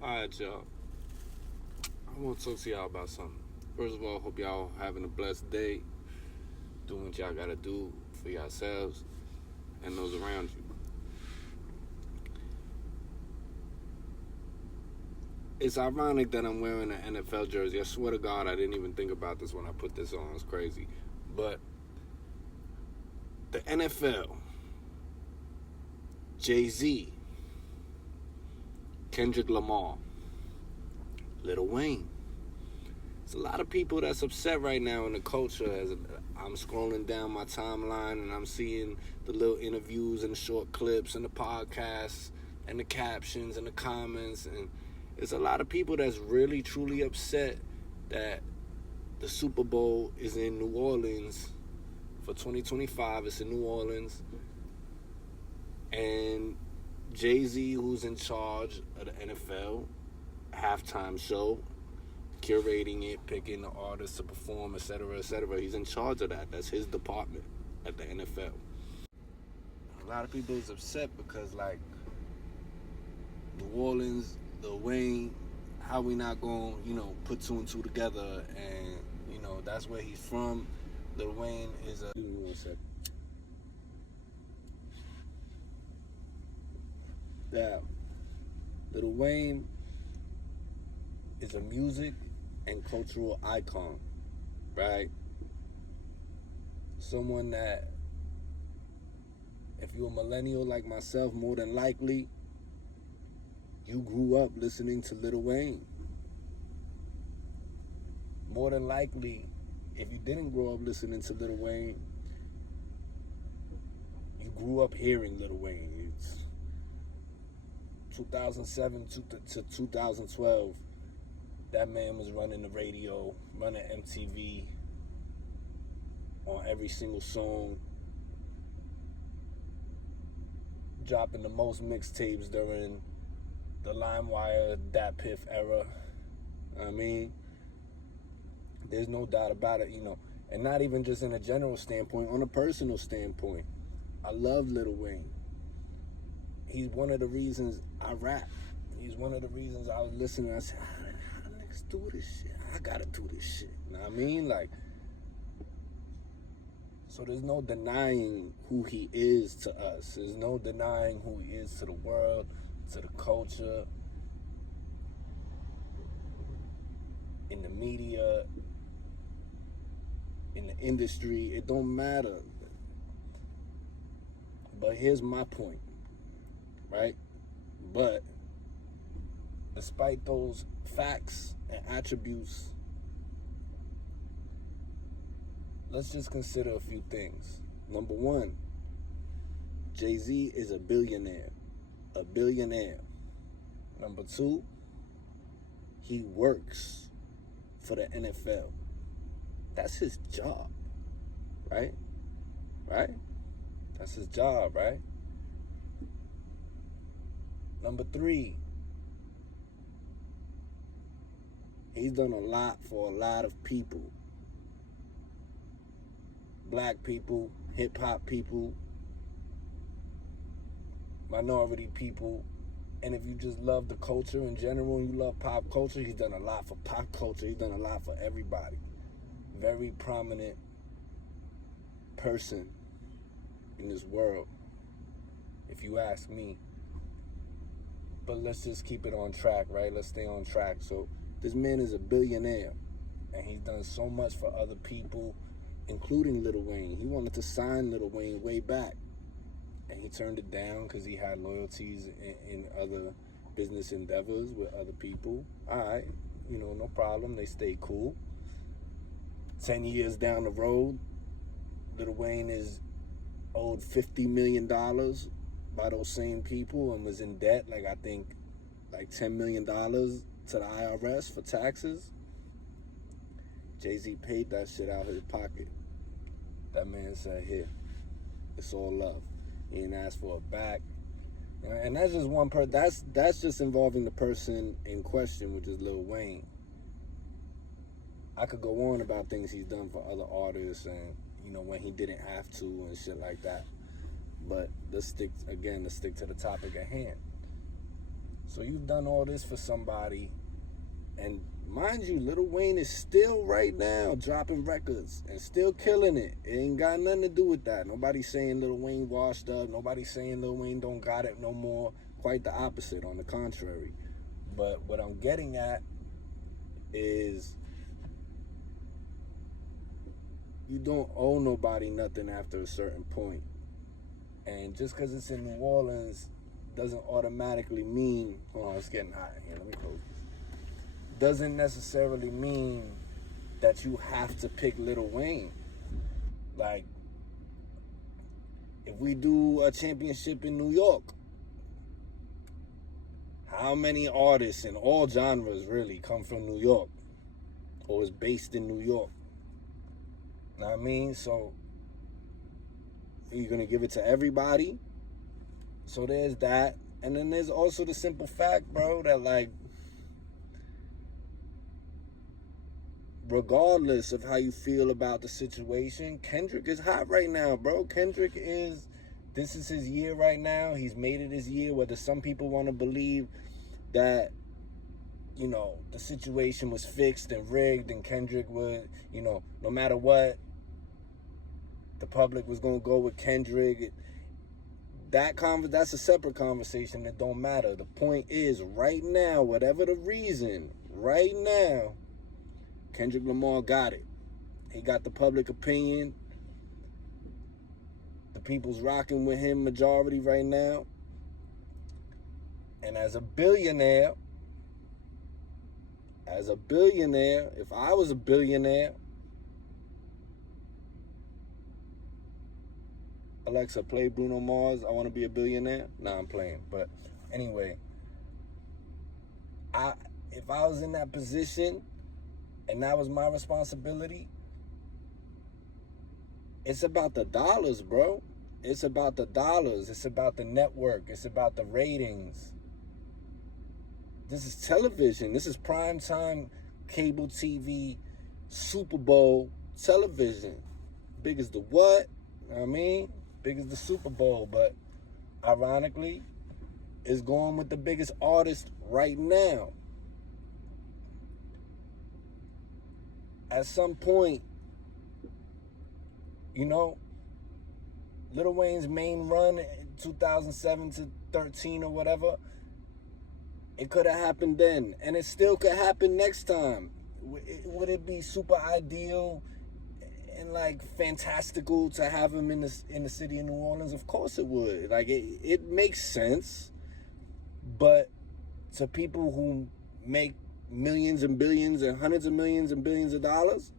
Alright, y'all. I want to talk to y'all about something. First of all, hope y'all having a blessed day, doing what y'all gotta do for yourselves and those around you. It's ironic that I'm wearing an NFL jersey. I swear to God, I didn't even think about this when I put this on. It's crazy. But the NFL, Jay-Z, Kendrick Lamar, Lil Wayne. There's a lot of people that's upset right now in the culture as I'm scrolling down my timeline and I'm seeing the little interviews and the short clips and the podcasts and the captions and the comments, and there's a lot of people that's really truly upset that the Super Bowl is in New Orleans for 2025. It's in New Orleans, and Jay-Z, who's in charge of the NFL halftime show, curating it, picking the artists to perform, etc., etc. He's in charge of that. That's his department at the NFL. A lot of people is upset because, like, New Orleans, Lil Wayne, how we not going to, put two and two together, and, that's where he's from. Lil Wayne is a... Give me 1 second. Yeah. Lil Wayne is a music and cultural icon, right? Someone that, if you're a millennial like myself, more than likely, you grew up listening to Lil Wayne. More than likely, if you didn't grow up listening to Lil Wayne, you grew up hearing Lil Wayne. It's 2007 to 2012. That man was running the radio, running MTV on every single song, dropping the most mixtapes during the LimeWire, Dat Piff era. I mean, there's no doubt about it, and not even just in a general standpoint, on a personal standpoint. I love Lil Wayne. He's one of the reasons I rap. He's one of the reasons I was listening. I said, how niggas do this shit? I gotta do this shit. You know what I mean? Like, so there's no denying who he is to us. There's no denying who he is to the world, to the culture, in the media, in the industry. It don't matter. But here's my point, right? But despite those facts and attributes, let's just consider a few things. Number one, Jay-Z is a billionaire. A billionaire. Number two, he works for the NFL. That's his job, right? Right? That's his job, right? Number three, he's done a lot for a lot of people. Black people, hip-hop people, minority people. And if you just love the culture in general and you love pop culture, he's done a lot for pop culture. He's done a lot for everybody. Very prominent person in this world, if you ask me. But let's just keep it on track, right? Let's stay on track. So this man is a billionaire, and he's done so much for other people, including Lil Wayne. He wanted to sign Lil Wayne way back, and he turned it down because he had loyalties in other business endeavors with other people. All right, no problem. They stay cool. 10 years down the road, Lil Wayne is owed $50 million by those same people and was in debt, I think $10 million to the IRS for taxes. Jay-Z paid that shit out of his pocket. That man said, here, it's all love. He didn't ask for it back. And that's just one person. That's just involving the person in question, which is Lil Wayne. I could go on about things he's done for other artists and, when he didn't have to and shit like that. But let's stick to the topic at hand. So you've done all this for somebody, and mind you, Lil Wayne is still right now dropping records and still killing it. It ain't got nothing to do with that. Nobody's saying Lil Wayne washed up. Nobody's saying Lil Wayne don't got it no more. Quite the opposite, on the contrary. But what I'm getting at is you don't owe nobody nothing after a certain point. And just because it's in New Orleans doesn't automatically mean, hold on, it's getting hot in here, let me close this. Doesn't necessarily mean that you have to pick Lil Wayne. Like, if we do a championship in New York, how many artists in all genres really come from New York or is based in New York? Know what I mean? So, are you going to give it to everybody? So there's that. And then there's also the simple fact, bro, that like, regardless of how you feel about the situation, Kendrick is hot right now, bro. This is his year right now. He's made it his year, whether some people want to believe that, you know, the situation was fixed and rigged and Kendrick would, you know, no matter what, the public was going to go with Kendrick. That's a separate conversation that don't matter. The point is, right now, whatever the reason, right now, Kendrick Lamar got it. He got the public opinion. The people's rocking with him majority right now. And as a billionaire, if I was a billionaire, Alexa, play Bruno Mars, I Want to Be a Billionaire. Nah, I'm playing. But anyway, if I was in that position and that was my responsibility, it's about the dollars, bro. It's about the dollars. It's about the network. It's about the ratings. This is television. This is primetime cable TV, Super Bowl television. Big as the what? You know what I mean? Big as the Super Bowl. But ironically, it's going with the biggest artist right now. At some point, you know, Lil Wayne's main run in 2007 to 13 or whatever, it could have happened then. And it still could happen next time. Would it be super ideal and like fantastical to have him in the city of New Orleans? Of course it would. Like it makes sense. But to people who make millions and billions and hundreds of millions and billions of dollars,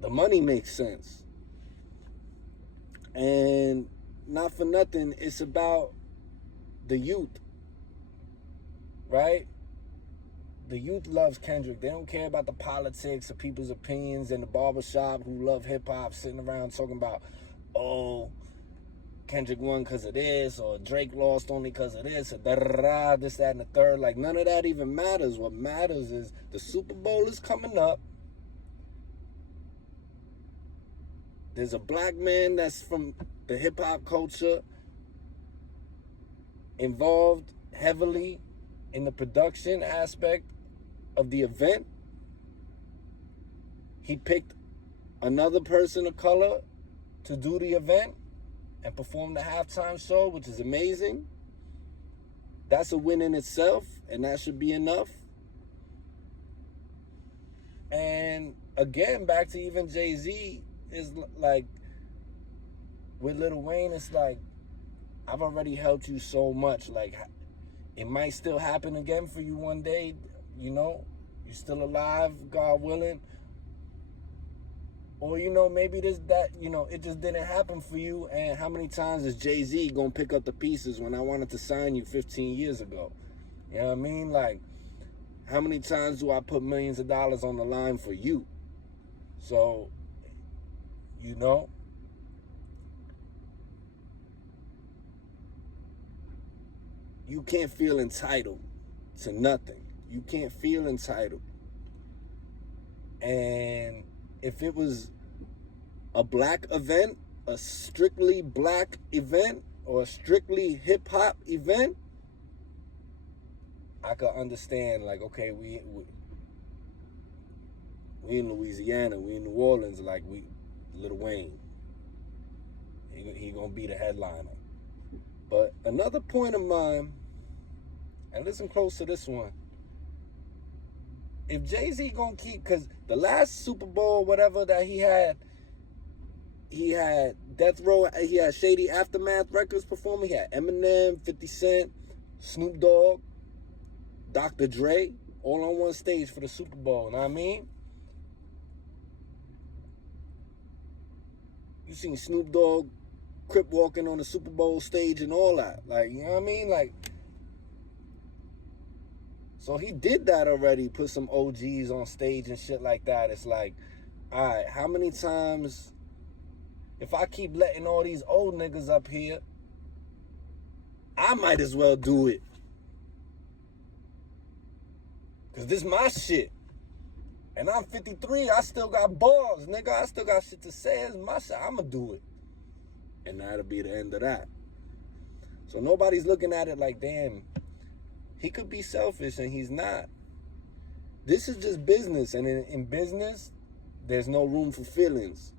the money makes sense. And not for nothing, it's about the youth, right? The youth loves Kendrick. They don't care about the politics or people's opinions in the barbershop who love hip-hop sitting around talking about, oh, Kendrick won because of this, or Drake lost only because of this, or da-da-da, this, that, and the third. Like, none of that even matters. What matters is the Super Bowl is coming up. There's a black man that's from the hip-hop culture involved heavily in the production aspect of the event. He picked another person of color to do the event and perform the halftime show, which is amazing. That's a win in itself, and that should be enough. And again, back to even Jay-Z, is like, with Lil Wayne, it's like, I've already helped you so much. Like, it might still happen again for you one day, you know, you're still alive, God willing. Or, you know, maybe it just didn't happen for you. And how many times is Jay-Z gonna pick up the pieces when I wanted to sign you 15 years ago? You know what I mean? Like, how many times do I put millions of dollars on the line for you? So, you know, you can't feel entitled to nothing. You can't feel entitled. And if it was a black event, a strictly black event, or a strictly hip-hop event, I could understand, like, okay, we in Louisiana, we in New Orleans, like, Lil Wayne. He gonna be the headliner. But another point of mine, and listen close to this one. If Jay-Z gonna keep, because the last Super Bowl, whatever that he had Death Row, he had Shady Aftermath Records performing. He had Eminem, 50 Cent, Snoop Dogg, Dr. Dre, all on one stage for the Super Bowl. You know what I mean? You seen Snoop Dogg crip walking on the Super Bowl stage and all that. Like, you know what I mean? Like, so he did that already, put some OGs on stage and shit like that. It's like, all right, how many times, if I keep letting all these old niggas up here, I might as well do it. Because this my shit. And I'm 53, I still got balls, nigga. I still got shit to say. It's my shit. I'ma do it. And that'll be the end of that. So nobody's looking at it like, damn, he could be selfish, and he's not. This is just business. And in business, there's no room for feelings.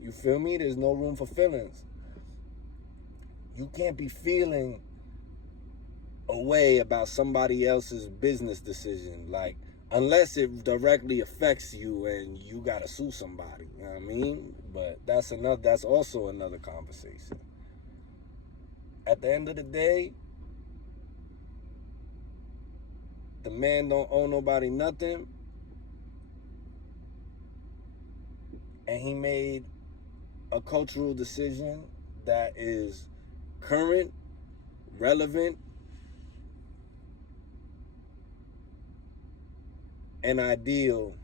You feel me? There's no room for feelings. You can't be feeling a way about somebody else's business decision. Like, unless it directly affects you and you gotta sue somebody. You know what I mean? But that's also another conversation. At the end of the day, the man don't owe nobody nothing. And he made a cultural decision that is current, relevant, and ideal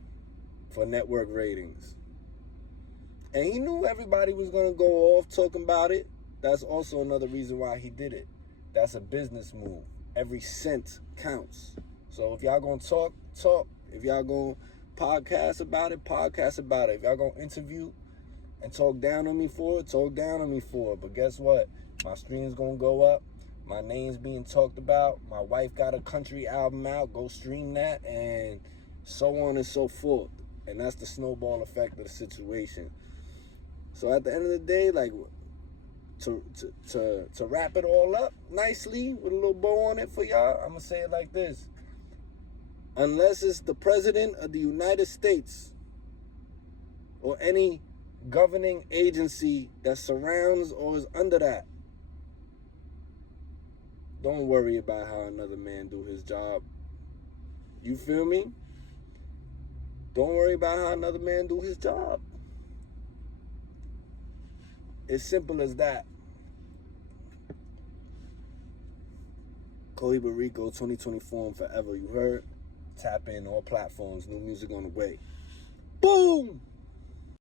for network ratings. And he knew everybody was going to go off talking about it. That's also another reason why he did it. That's a business move. Every cent counts. So if y'all going to talk. If y'all going to podcast about it. If y'all going to interview and talk down on me for it, talk down on me for it. But guess what? My stream's going to go up. My name's being talked about. My wife got a country album out. Go stream that, and so on and so forth. And that's the snowball effect of the situation. So at the end of the day, like, to wrap it all up nicely with a little bow on it for y'all, I'm going to say it like this. Unless it's the president of the United States or any governing agency that surrounds or is under that, don't worry about how another man do his job. You feel me? Don't worry about how another man do his job. It's simple as that. Cohiba Rico 2024 and forever, you heard? Tap in all platforms, new music on the way. Boom!